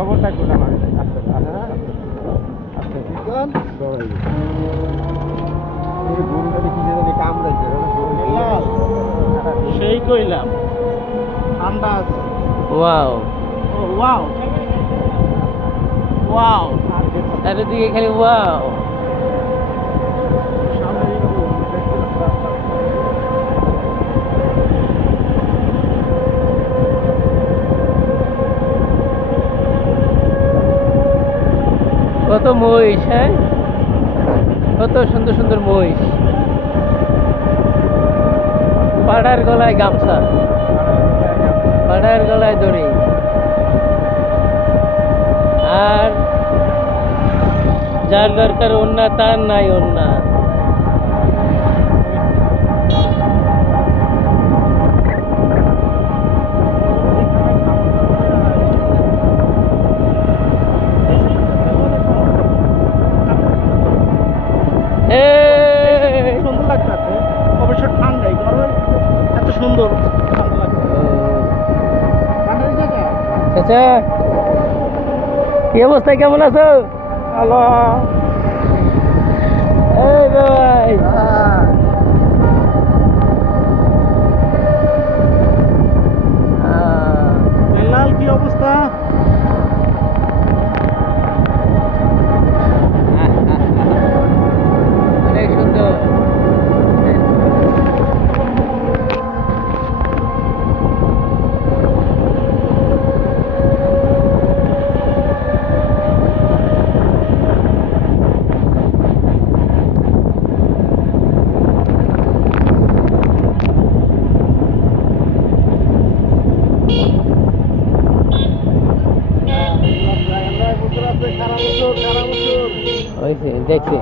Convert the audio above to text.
খবরটা করলাম আমি সেই কইলাম ঠান্ডা আছে ওয়াও ও ওয়াও ওয়াও চারিদিকে খালি ওয়াও কত মহিষ, হ্যাঁ কত সুন্দর সুন্দর মহিষ, পাড়ার গলায় গামছা, পাড়ার গলায় দড়ি, আর যার দরকার ওন্না তার নাই ওন্না। সুন্দর লাগতেছে, অবশ্য ঠান্ডাই গরমে এত সুন্দর ঠান্ডা লাগছে। ঠান্ডার জায়গা চাচা কি অবস্থা, কেমন আছো? হ্যালো এই ভাই বেলাল কি অবস্থা? অনেক সুন্দর। হয়েছে দেখছি।